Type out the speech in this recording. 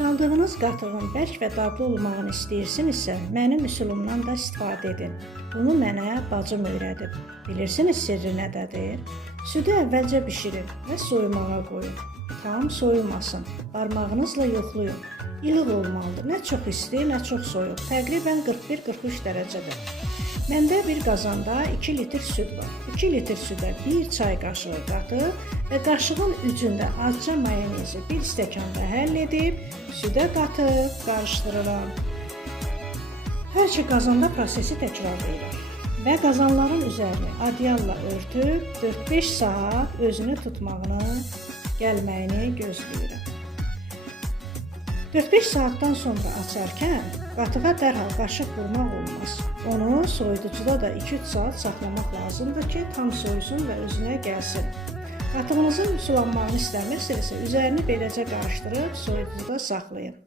Çaldığınız qatığın bərk və dadlı olmağını istəyirsinizsə, mənim üsulumdan da istifadə edin. Bunu mənə bacım öyrədib. Bilirsiniz sirri nədədir? Südü əvvəlcə bişirin və soyumağa qoyun. Tam soyumasın. Barmağınızla yoxlayın. İlıq olmalıdır. Nə çox isti, nə çox soyuq. Təqribən 41-43 dərəcədə. Məndə bir qazanda 2 litr süd var. 2 litr südə 1 çay qaşığı qatıq və qaşığın ucunda azca mayonezi 1 stəkanda həll edib südə qatıb qarışdırıram. Hər iki qazanda prosesi təkrarlayıram və qazanların üzərini adyalla örtüb 4-5 saat özünü tutmağını, gəlməyini gözləyirəm. 4-5 saatdan sonra açarkən qatığa dərhal qaşıq vurmaq olmaz. Onu soyuducuda da 2-3 saat saxlamaq lazımdır ki, tam soyusun və özünə gəlsin. Qatığınızın sulanmağını istəmirsinizsə, üzərini beləcə qarışdırıb soyuducuda saxlayın.